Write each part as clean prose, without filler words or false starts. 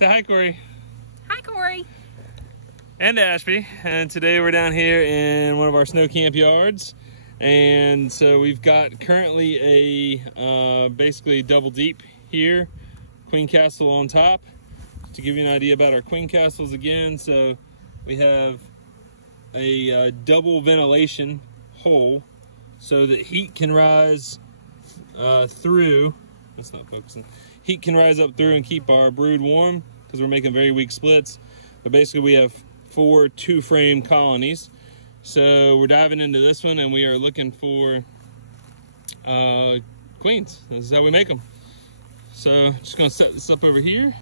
Say hi, Corey. Hi, Corey. And Ashby. And today we're down here in one of our snow camp yards. And so we've got currently a basically double deep here, Queen Castle on top. To give you an idea about our Queen Castles again, so we have a double ventilation hole so that heat can rise through. That's not focusing. Heat can rise up through and keep our brood warm because we're making very weak splits. But basically we have 4 2-frame colonies. So we're diving into this one and we are looking for queens. This is how we make them. So just gonna set this up over here.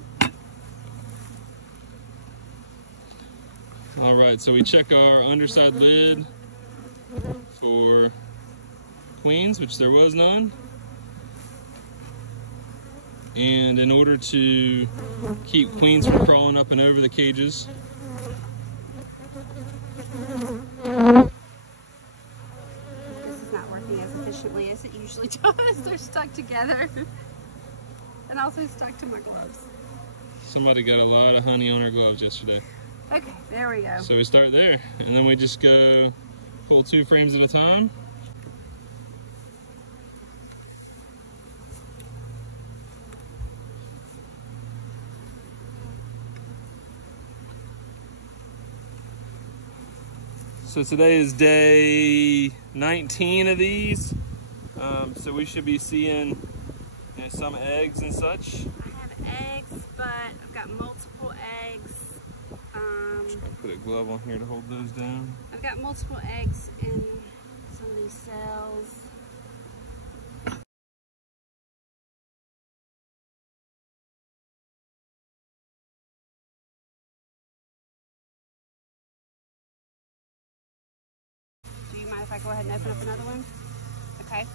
All right, so we check our underside lid for queens, which there was none. And in order to keep queens from crawling up and over the cages, this is not working as efficiently as it usually does. They're stuck together and also stuck to my gloves. somebody got a lot of honey on our gloves yesterday. Okay, there we go. So we start there, and then we just go pull 2 frames at a time. So today is day 19 of these. So we should be seeing some eggs and such. I have eggs, but I've got multiple eggs. Put a glove on here to hold those down. I've got multiple eggs in some of these cells. Do you mind if I go ahead and open up another one? Okay.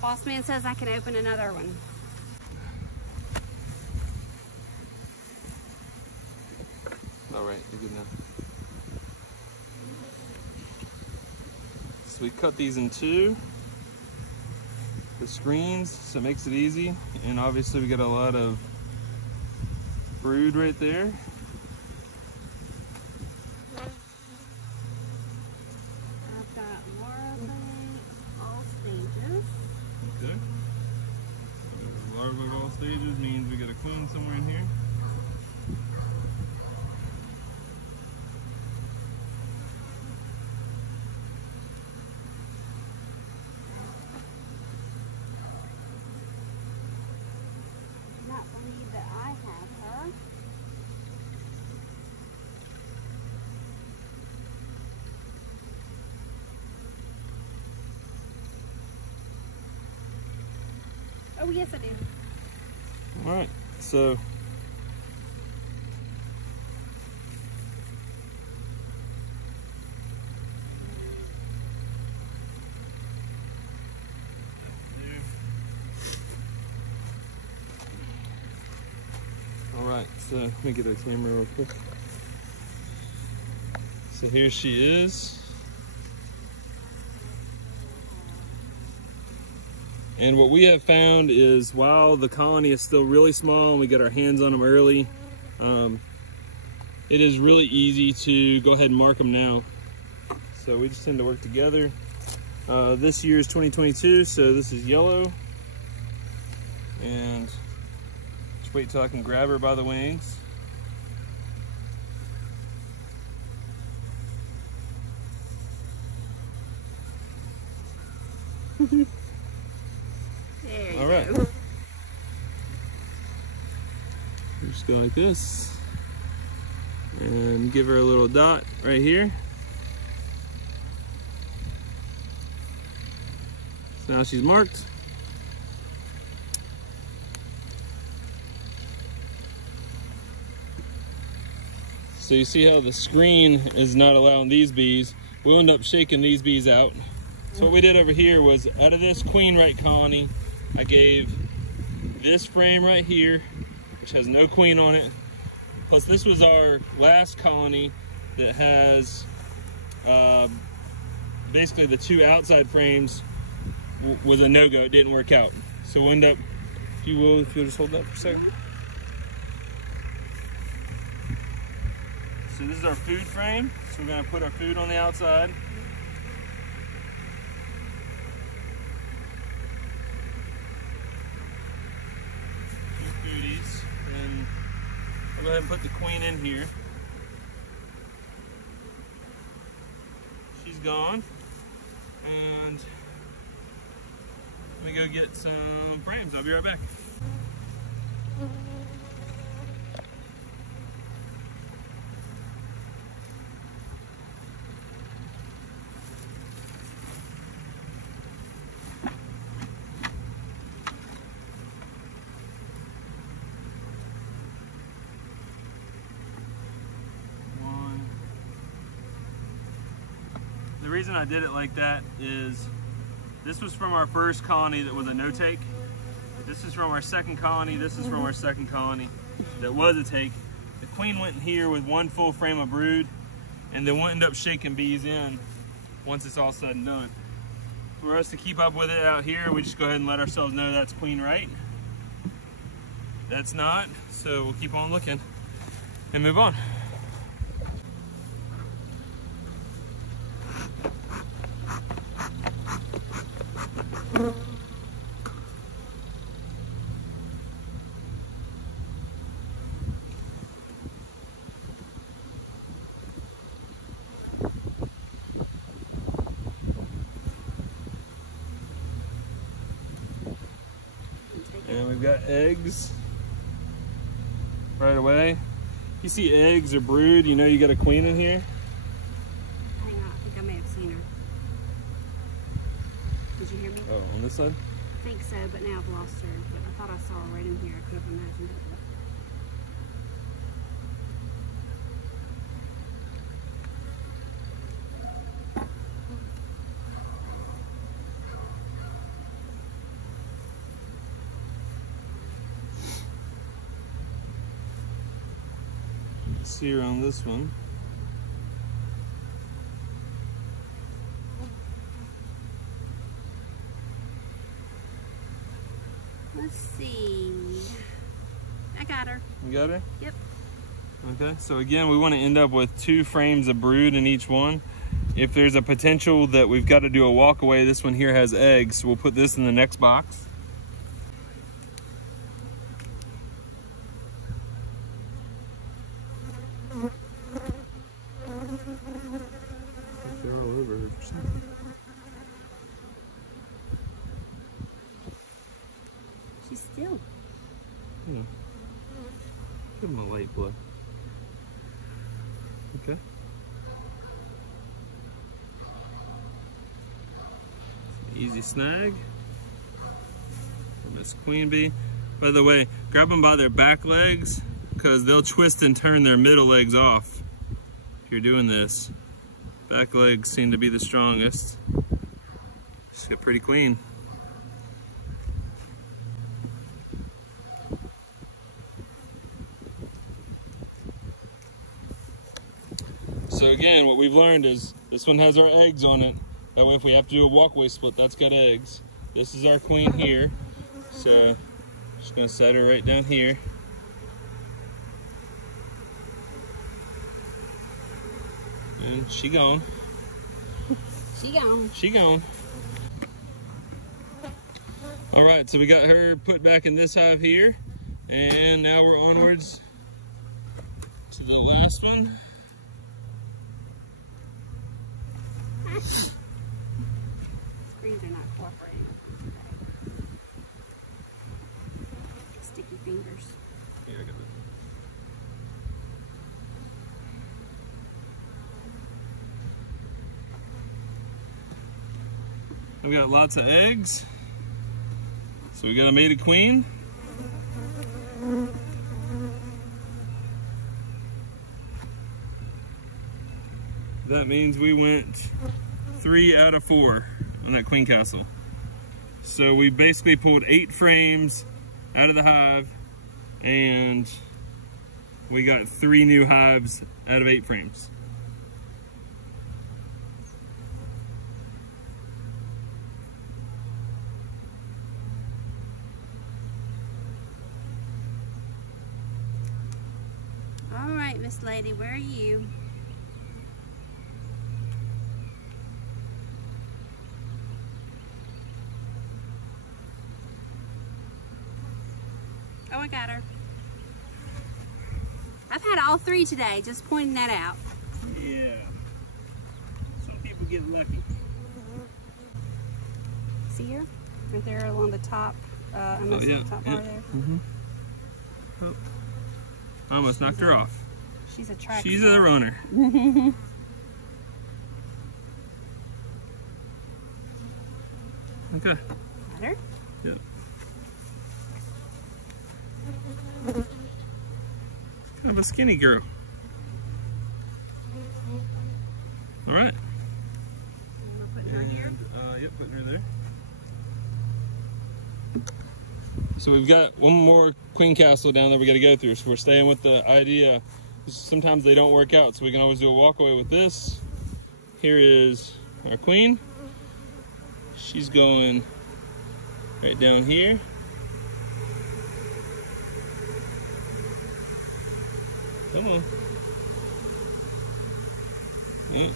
Boss man says I can open another one. All right, you're good now. So we cut these in 2, the screens, so it makes it easy. And obviously we got a lot of brood right there. I've got larvae, all stages. Okay. Larvae of all stages means we got a queen somewhere in here. Not believe that I have her. Oh yes, I do. All right, so so let me get a camera real quick. So here she is. And what we have found is while the colony is still really small and we get our hands on them early, it is really easy to go ahead and mark them now. So we just tend to work together. This year is 2022, so this is yellow. And just wait till I can grab her by the wings. There you All right. go. Just go like this and give her a little dot right here. So now she's marked. So you see how the screen is not allowing these bees. We'll end up shaking these bees out. So what we did over here was out of this queen right colony, I gave this frame right here, which has no queen on it. Plus this was our last colony that has basically the 2 outside frames was a no-go. It didn't work out. So we'll end up, if you'll just hold that for a second. So this is our food frame. So we're gonna put our food on the outside. Two foodies. And I'll go ahead and put the queen in here. She's gone. And let me go get some frames. I'll be right back. The reason I did it like that is this was from our first colony that was a no-take. This is from our second colony. This is from our second colony that was a take. The queen went in here with one full frame of brood, and then we'll end up shaking bees in once it's all said and done. For us to keep up with it out here, we just go ahead and let ourselves know that's queen right. That's not, so we'll keep on looking and move on. And we've got eggs right away. You see eggs or brood, you know you got a queen in here. Hang on, I think I may have seen her. Did you hear me? Oh, on this side? I think so, but now I've lost her. But I thought I saw her right in here. I could have imagined it. See her on this one. Let's see. I got her. You got her? Yep. Okay, so again, we want to end up with 2 frames of brood in each one. If there's a potential that we've got to do a walk away, this one here has eggs, so we'll put this in the next box. They're all over her for something. She's still. Yeah. Give him a light blow. Okay. Easy snag. Miss Queen Bee. By the way, grab them by their back legs because they'll twist and turn their middle legs off if you're doing this. Back legs seem to be the strongest. She's got pretty queen. So again, what we've learned is this one has our eggs on it. That way if we have to do a walkway split, that's got eggs. This is our queen here. So just gonna set her right down here. And she gone. She gone. She gone. All right, so we got her put back in this hive here. And now we're onwards to the last one. Screens are not cooperating. Sticky fingers. Here, I got it. We got lots of eggs. So we got a mated queen. That means we went 3 out of 4 on that Queen Castle. So we basically pulled 8 frames out of the hive, and we got 3 new hives out of 8 frames. All right, Miss Lady, where are you? Oh, I got her. I've had all three today, just pointing that out. Yeah. Some people get lucky. See her? Right there along the top, top bar there. Oh. I almost knocked her off. She's a track She's star. a runner. Okay. Got her? Yep. Kind of a skinny girl. All right. Putting her here. Yep, putting her there. So we've got one more Queen Castle down there we got to go through. So we're staying with the idea. Sometimes they don't work out, so we can always do a walkaway with this. Here is our queen. She's going right down here. Come on. Yeah.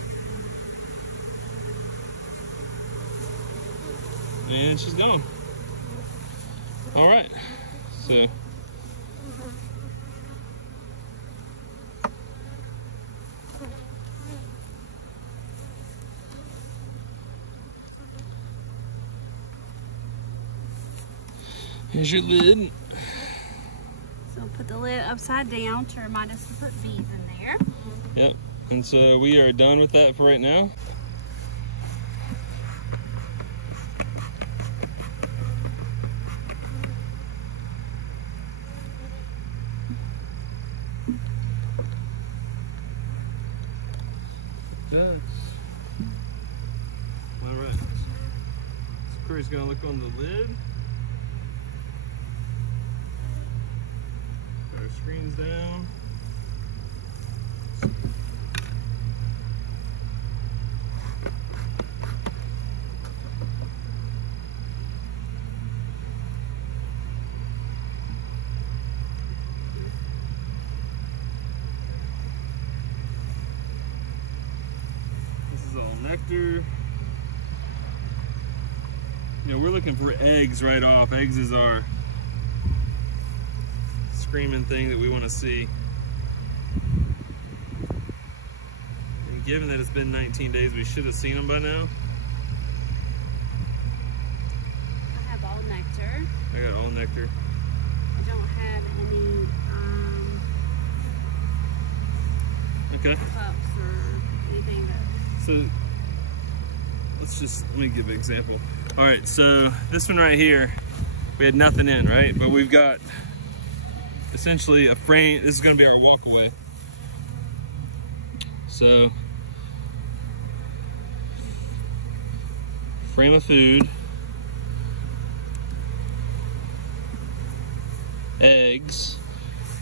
And she's gone. All right, so here's your lid. So put the lid upside down to remind us to put bees in there. Yep, and so we are done with that for right now. Ducks. All right. So Corey's gonna look on the lid. Put our screens down. Nectar. You know, we're looking for eggs right off. Eggs is our screaming thing that we want to see. And given that it's been 19 days, we should have seen them by now. I have all nectar. I got all nectar. I don't have any Okay. cups or anything that... So let me give an example. All right, so this one right here, we had nothing in, right? But we've got essentially a frame. This is gonna be our walkaway. So, frame of food, eggs.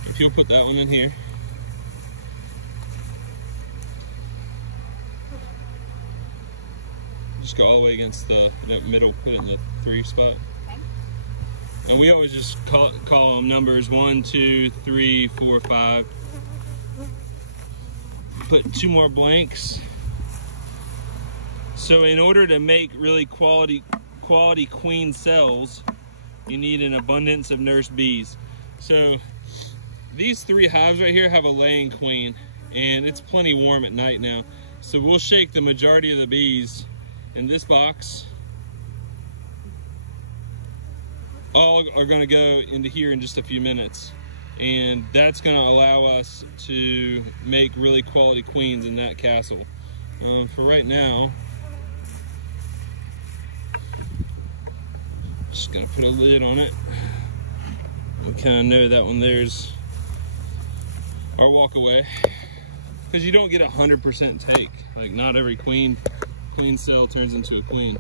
If you'll put that one in here. Just go all the way against the middle, put it in the 3 spot. Okay. And we always just call them numbers 1, 2, 3, 4, 5. Put 2 more blanks. So in order to make really quality queen cells, you need an abundance of nurse bees. So these 3 hives right here have a laying queen, and it's plenty warm at night now. So we'll shake the majority of the bees in this box. All are going to go into here in just a few minutes, and that's going to allow us to make really quality queens in that castle. For right now, just going to put a lid on it. We kind of know that one there's our walkaway, because you don't get 100% take. Like, not every queen cell turns into a queen.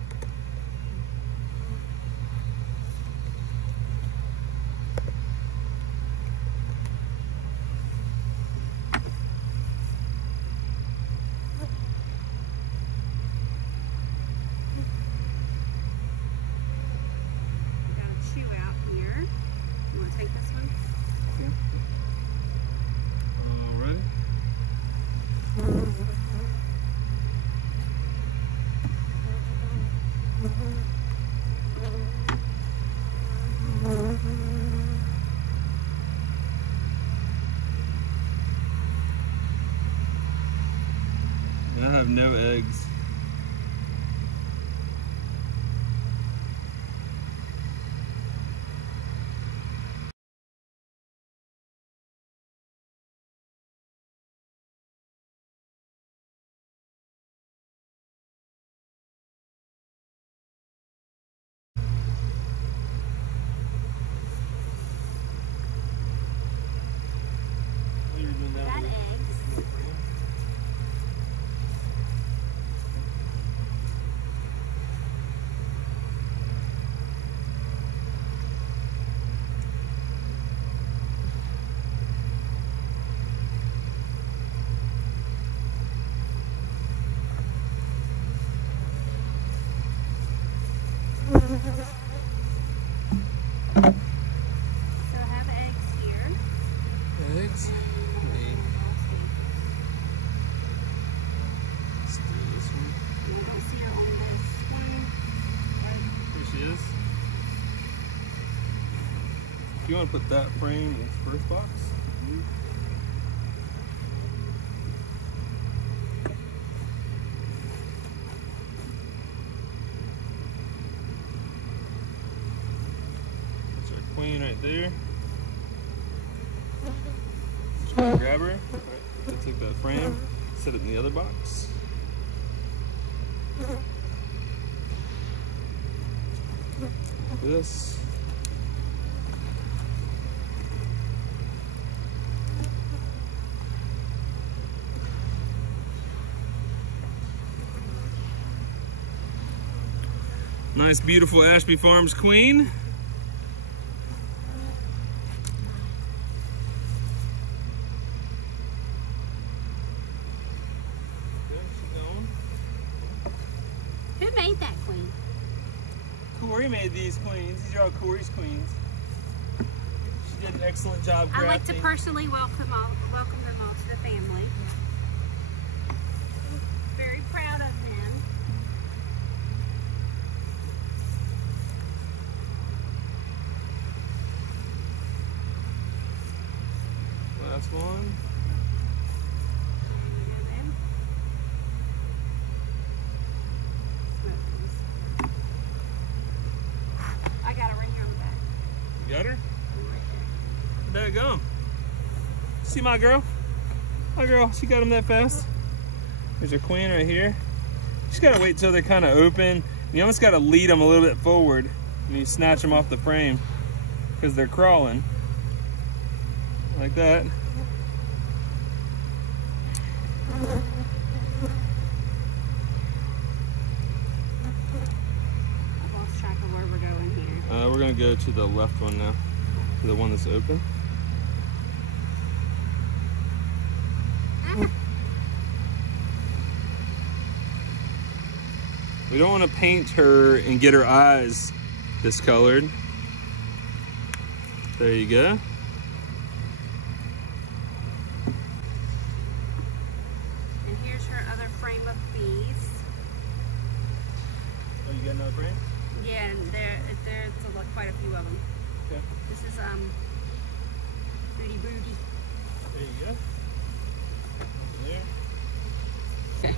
All right. have no eggs. Got eggs. So I have eggs here. Eggs? Let's do this one. I don't see her on this one. Here she is. If you want to put that frame in the first box. That's our queen right there. Just gonna grab her. Right, take that frame, set it in the other box. This. Nice, beautiful Ashby Farms queen. Who made that queen? Corey made these queens. These are all Corey's queens. She did an excellent job crafting. I'd like to personally welcome them all to the family. Very proud of them. Last one. I got her right here on the back. You got her? Right there. There you go. See my girl? My girl, she got them that fast. There's her queen right here. You just gotta wait till they're kind of open. You almost gotta lead them a little bit forward and you snatch them off the frame because they're crawling. Like that. I've lost track of where we're going here. We're gonna go to the left one now, to the one that's open. We don't want to paint her and get her eyes discolored. There you go. And here's her other frame of bees. Oh, you got another frame? Yeah, and there's quite a few of them. Okay. This is Booty Booty. There you go. There. Okay.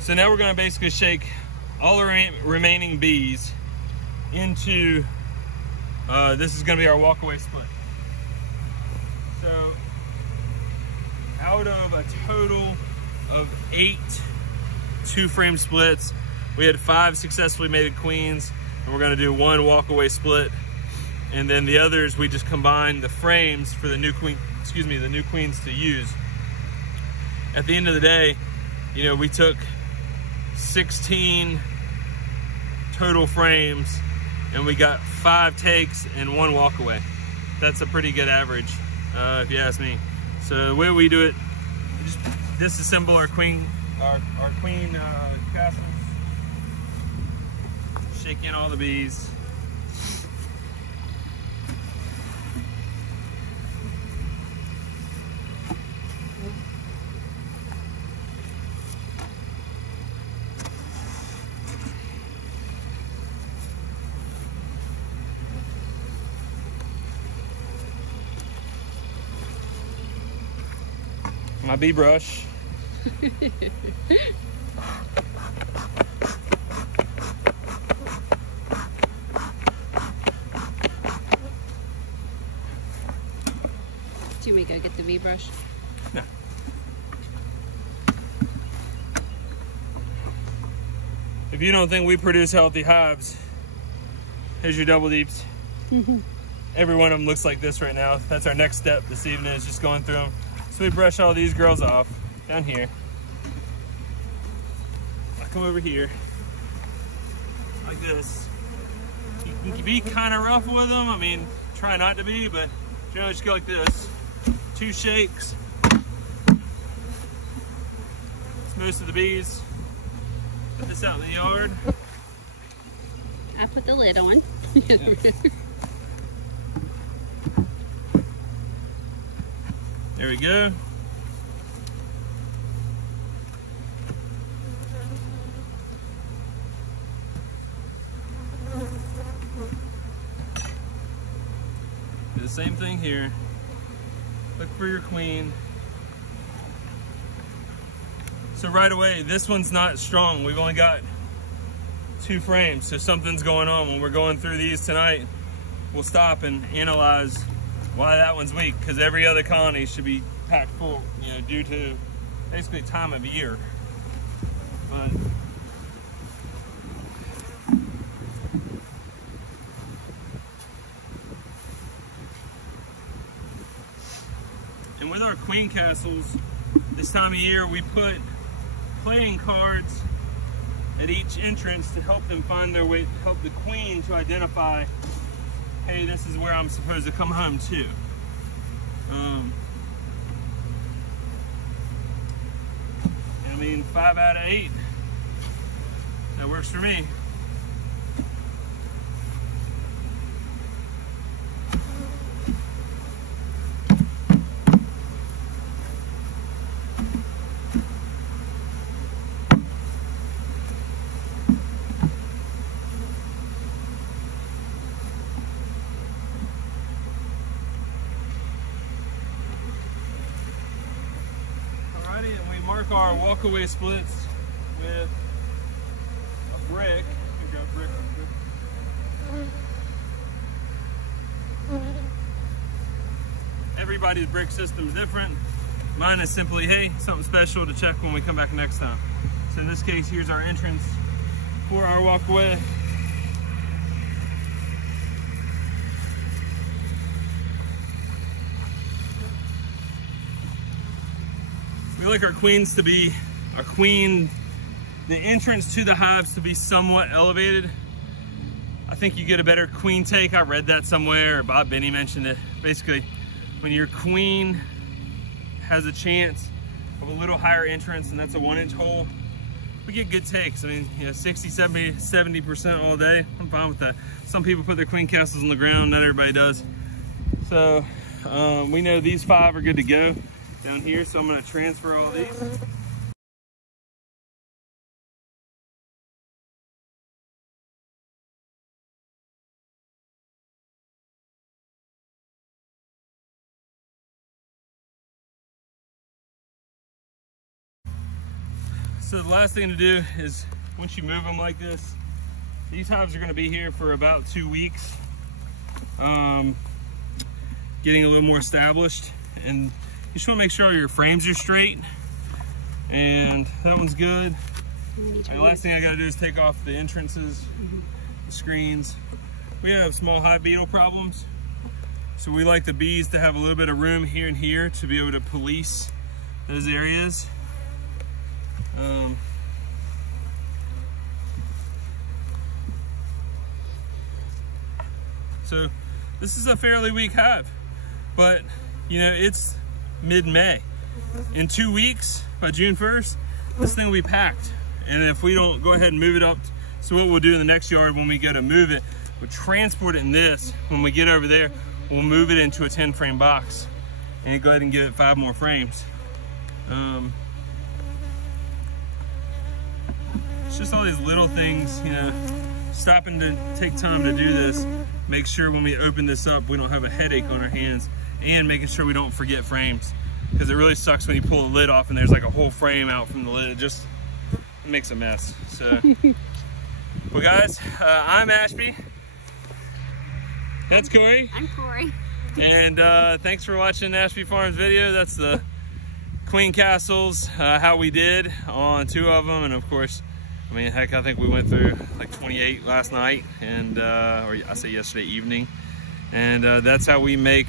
So now we're going to basically shake all the remaining bees into, this is going to be our walkaway split. So out of a total of 8 two-frame splits, we had 5 successfully mated queens, and we're going to do 1 walkaway split. And then the others, we just combined the frames for the new queen, the new queens to use. At the end of the day, you know, we took 16 total frames and we got 5 takes and 1 walkaway. That's a pretty good average, if you ask me. So the way we do it, we just disassemble our queen castles, shake in all the bees. My bee brush. Do we go get the bee brush? No. If you don't think we produce healthy hives, here's your double deeps. Every one of them looks like this right now. That's our next step this evening, is just going through them. So we brush all these girls off down here. I come over here like this. You can be kind of rough with them. I mean, try not to be, but generally just go like this. 2 shakes. It's most of the bees. Put this out in the yard. I put the lid on. Yeah. There we go. Do the same thing here. Look for your queen. So right away, this one's not strong. We've only got 2 frames, so something's going on. When we're going through these tonight, we'll stop and analyze why that one's weak, because every other colony should be packed full, you know, due to basically time of year. But and with our queen castles, this time of year we put playing cards at each entrance to help them find their way, help the queen to identify, hey, this is where I'm supposed to come home to. I mean, 5 out of 8, that works for me. And we mark our walkaway splits with a brick. We got brick. Everybody's brick system is different. Mine is simply, hey, something special to check when we come back next time. So in this case, here's our entrance for our walkaway. We like our queens to be, the entrance to the hives to be somewhat elevated. I think you get a better queen take. I read that somewhere, or Bob Benny mentioned it. Basically, when your queen has a chance of a little higher entrance, and that's a 1-inch hole, we get good takes. I mean, you know, 60, 70, 70% all day. I'm fine with that. Some people put their queen castles on the ground, not everybody does. So we know these 5 are good to go down here, so I'm going to transfer all these. So the last thing to do is, once you move them like this, these hives are going to be here for about 2 weeks, getting a little more established, and you just want to make sure all your frames are straight, and that one's good. The last thing I got to do is take off the entrances, the screens. We have small hive beetle problems, so we like the bees to have a little bit of room here and here to be able to police those areas. So this is a fairly weak hive, but you know, it's mid-May. In 2 weeks, by June 1st, this thing will be packed. And if we don't go ahead and move it up, so what we'll do in the next yard when we go to move it, we'll transport it in this. When we get over there, we'll move it into a 10-frame box and go ahead and give it 5 more frames. It's just all these little things, you know, stopping to take time to do this. Make sure when we open this up, we don't have a headache on our hands, and making sure we don't forget frames, because it really sucks when you pull the lid off and there's like a whole frame out from the lid. It makes a mess. So, well guys, I'm Ashby. That's Corey. I'm Corey. And thanks for watching Ashby Farms video. That's the Queen Castles, how we did on 2 of them. And of course, I mean, heck, I think we went through like 28 last night, and or I say yesterday evening. And that's how we make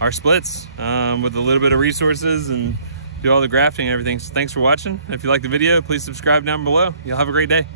our splits, with a little bit of resources and do all the grafting and everything. So thanks for watching. If you like the video, please subscribe down below. You'll have a great day.